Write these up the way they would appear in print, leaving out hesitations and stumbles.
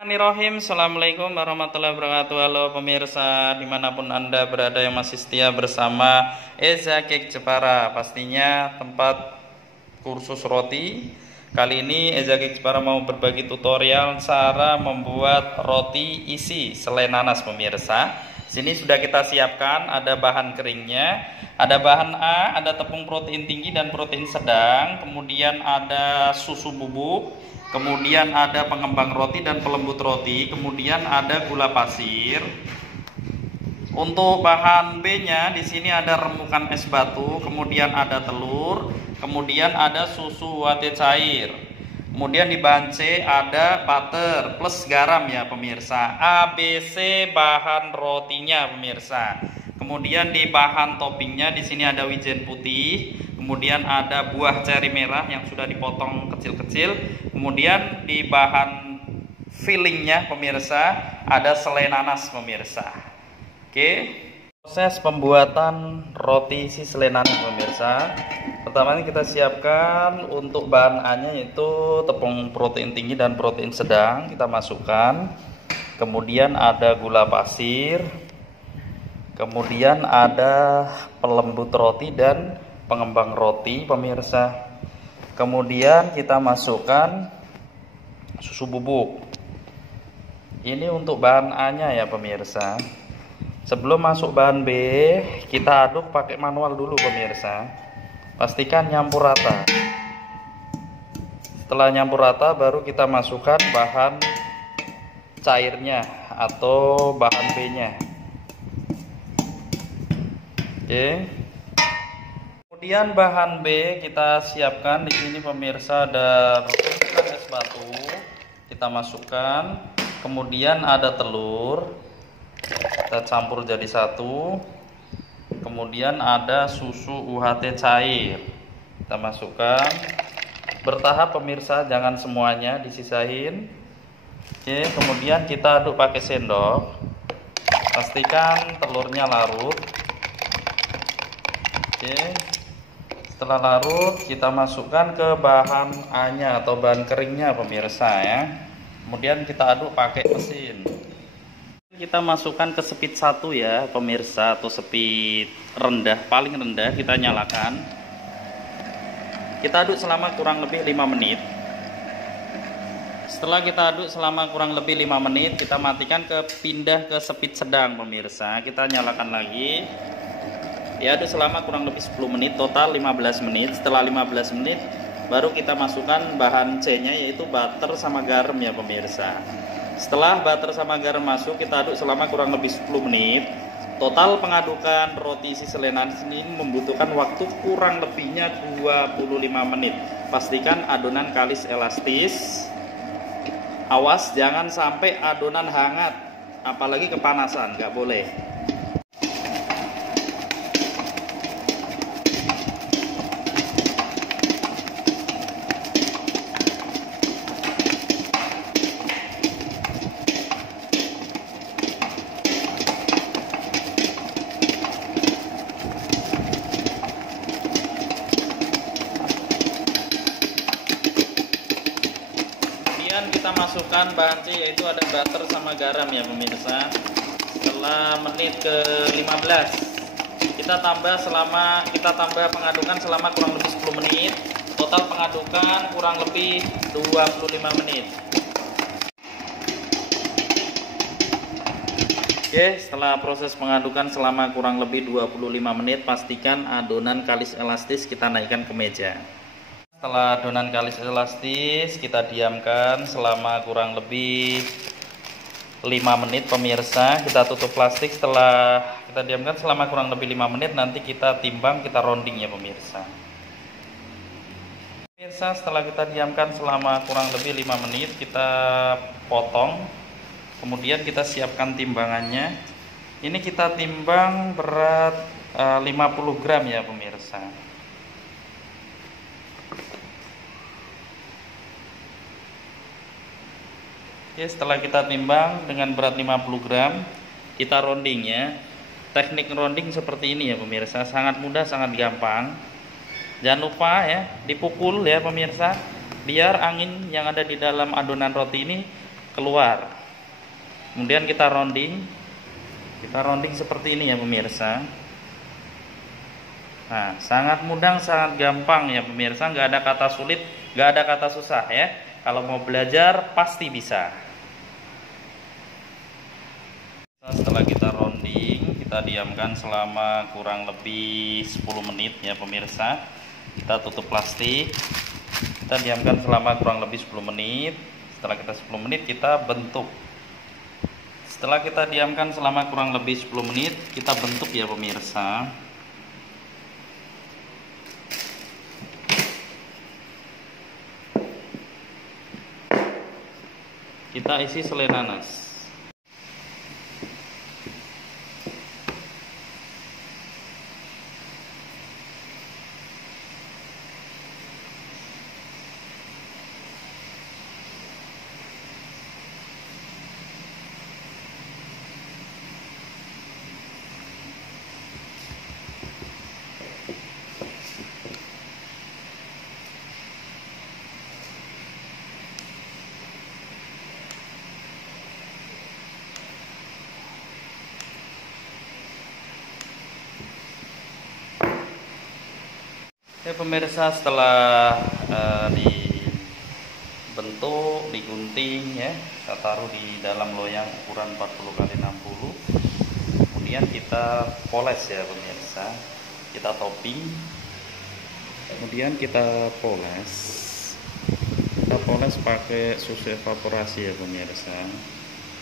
Bismillahirrahmanirrahim. Assalamualaikum warahmatullahi wabarakatuh. Halo pemirsa dimanapun Anda berada yang masih setia bersama Eza Cake Jepara, pastinya tempat kursus roti. Kali ini Eza Cake Jepara mau berbagi tutorial cara membuat roti isi selai nanas pemirsa. Sini sudah kita siapkan, ada bahan keringnya, ada bahan A, ada tepung protein tinggi dan protein sedang, kemudian ada susu bubuk, kemudian ada pengembang roti dan pelembut roti, kemudian ada gula pasir. Untuk bahan B-nya di sini ada remukan es batu, kemudian ada telur, kemudian ada susu UHT cair. Kemudian di bahan C ada butter plus garam ya pemirsa. A, B, C bahan rotinya pemirsa. Kemudian di bahan toppingnya di sini ada wijen putih, kemudian ada buah ceri merah yang sudah dipotong kecil-kecil. Kemudian di bahan fillingnya pemirsa ada selai nanas pemirsa. Oke, proses pembuatan roti isi selai nanas pemirsa. Pertama kita siapkan untuk bahan A-nya yaitu tepung protein tinggi dan protein sedang, kita masukkan. Kemudian ada gula pasir, kemudian ada pelembut roti dan pengembang roti pemirsa. Kemudian kita masukkan susu bubuk. Ini untuk bahan A-nya ya pemirsa. Sebelum masuk bahan B, kita aduk pakai manual dulu pemirsa. Pastikan nyampur rata. Setelah nyampur rata baru kita masukkan bahan cairnya atau bahan B-nya. Oke. Kemudian bahan B kita siapkan di sini pemirsa, ada remukan es batu, kita masukkan. Kemudian ada telur, kita campur jadi satu. Kemudian ada susu UHT cair, kita masukkan. Bertahap pemirsa, jangan semuanya disisain. Oke, kemudian kita aduk pakai sendok. Pastikan telurnya larut. Oke, setelah larut kita masukkan ke bahan A-nya atau bahan keringnya pemirsa ya. Kemudian kita aduk pakai mesin. Kita masukkan ke speed 1 ya pemirsa, atau speed rendah, paling rendah kita nyalakan. Kita aduk selama kurang lebih 5 menit. Setelah kita aduk selama kurang lebih 5 menit, kita matikan, pindah ke speed sedang pemirsa. Kita nyalakan lagi. Diaduk selama kurang lebih 10 menit, total 15 menit. Setelah 15 menit baru kita masukkan bahan C-nya yaitu butter sama garam ya pemirsa. Setelah butter sama garam masuk, kita aduk selama kurang lebih 10 menit. Total pengadukan roti isi selai nanas ini membutuhkan waktu kurang lebihnya 25 menit. Pastikan adonan kalis elastis. Awas jangan sampai adonan hangat, apalagi kepanasan, nggak boleh. Kita masukkan bahan C yaitu ada butter sama garam ya pemirsa. Setelah menit ke 15 kita tambah pengadukan selama kurang lebih 10 menit. Total pengadukan kurang lebih 25 menit. Oke, setelah proses pengadukan selama kurang lebih 25 menit, pastikan adonan kalis elastis kita naikkan ke meja. Setelah adonan kalis elastis kita diamkan selama kurang lebih 5 menit pemirsa. Kita tutup plastik. Setelah kita diamkan selama kurang lebih 5 menit, nanti kita timbang, kita rounding ya pemirsa. Pemirsa, setelah kita diamkan selama kurang lebih 5 menit, kita potong. Kemudian kita siapkan timbangannya. Ini kita timbang berat 50 gram ya pemirsa. Oke, setelah kita timbang dengan berat 50 gram, kita rounding ya. Teknik rounding seperti ini ya pemirsa, sangat mudah, sangat gampang. Jangan lupa ya, dipukul ya pemirsa, biar angin yang ada di dalam adonan roti ini keluar. Kemudian kita rounding seperti ini ya pemirsa. Nah, sangat mudah, sangat gampang ya pemirsa, nggak ada kata sulit, nggak ada kata susah ya. Kalau mau belajar pasti bisa. Setelah kita rounding, kita diamkan selama kurang lebih 10 menit ya pemirsa. Kita tutup plastik, kita diamkan selama kurang lebih 10 menit. Setelah kita 10 menit kita bentuk. Setelah kita diamkan selama kurang lebih 10 menit, kita bentuk ya pemirsa. Kita isi selai nanas. Ya pemirsa, setelah dibentuk, digunting ya, kita taruh di dalam loyang ukuran 40 x 60. Kemudian kita poles ya pemirsa. Kita topping. Kemudian kita poles. Kita poles pakai susu evaporasi ya pemirsa.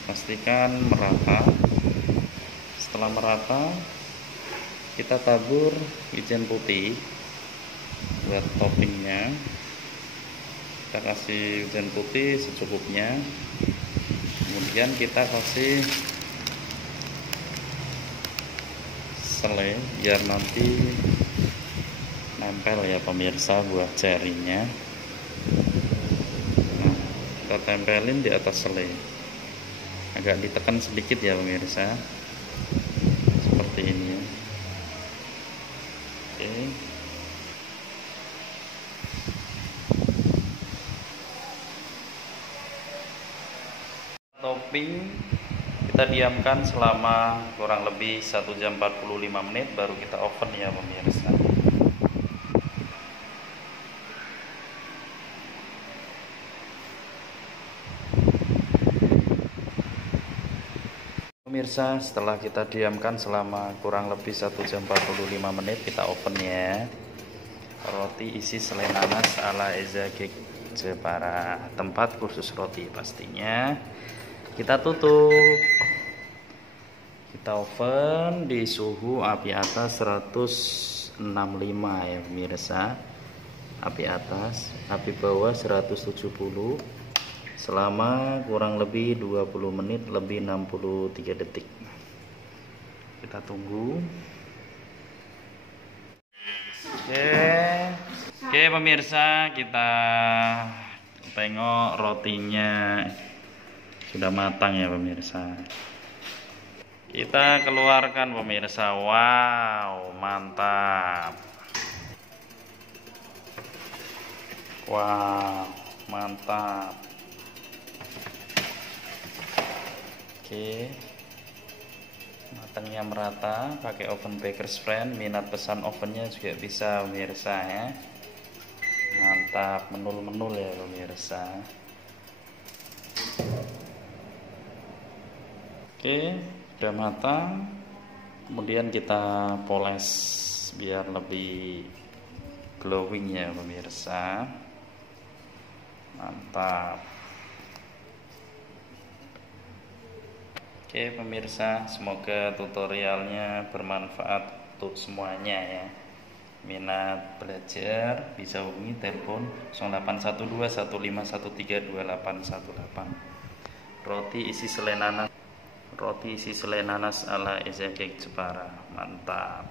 Pastikan merata. Setelah merata, kita tabur wijen putih buat toppingnya. Kita kasih wijen putih secukupnya. Kemudian kita kasih selai biar nanti nempel ya pemirsa buah cerinya. Nah, kita tempelin di atas selai, agak ditekan sedikit ya pemirsa, seperti ini. Oke. Topping kita diamkan selama kurang lebih 1 jam 45 menit, baru kita oven ya pemirsa. Pemirsa, setelah kita diamkan selama kurang lebih 1 jam 45 menit, kita oven ya. Roti isi selai nanas ala Eza Cake Jepara, tempat kursus roti pastinya. Kita tutup, kita oven di suhu api atas 165 ya pemirsa. Api atas, api bawah 170 selama kurang lebih 20 menit lebih 63 detik. Kita tunggu. Oke pemirsa, kita tengok rotinya sudah matang ya pemirsa. Kita keluarkan pemirsa. Wow, mantap. Wow, mantap. Oke, matangnya merata. Pakai oven Baker's Friend. Minat pesan ovennya juga bisa pemirsa ya. Mantap, menul-menul ya pemirsa. Oke, udah matang. Kemudian kita poles biar lebih glowing ya pemirsa. Mantap. Oke pemirsa, semoga tutorialnya bermanfaat untuk semuanya ya. Minat belajar bisa hubungi telepon 0812 1513 2818. Roti isi selai nanas ala Eza Cake Jepara, mantap.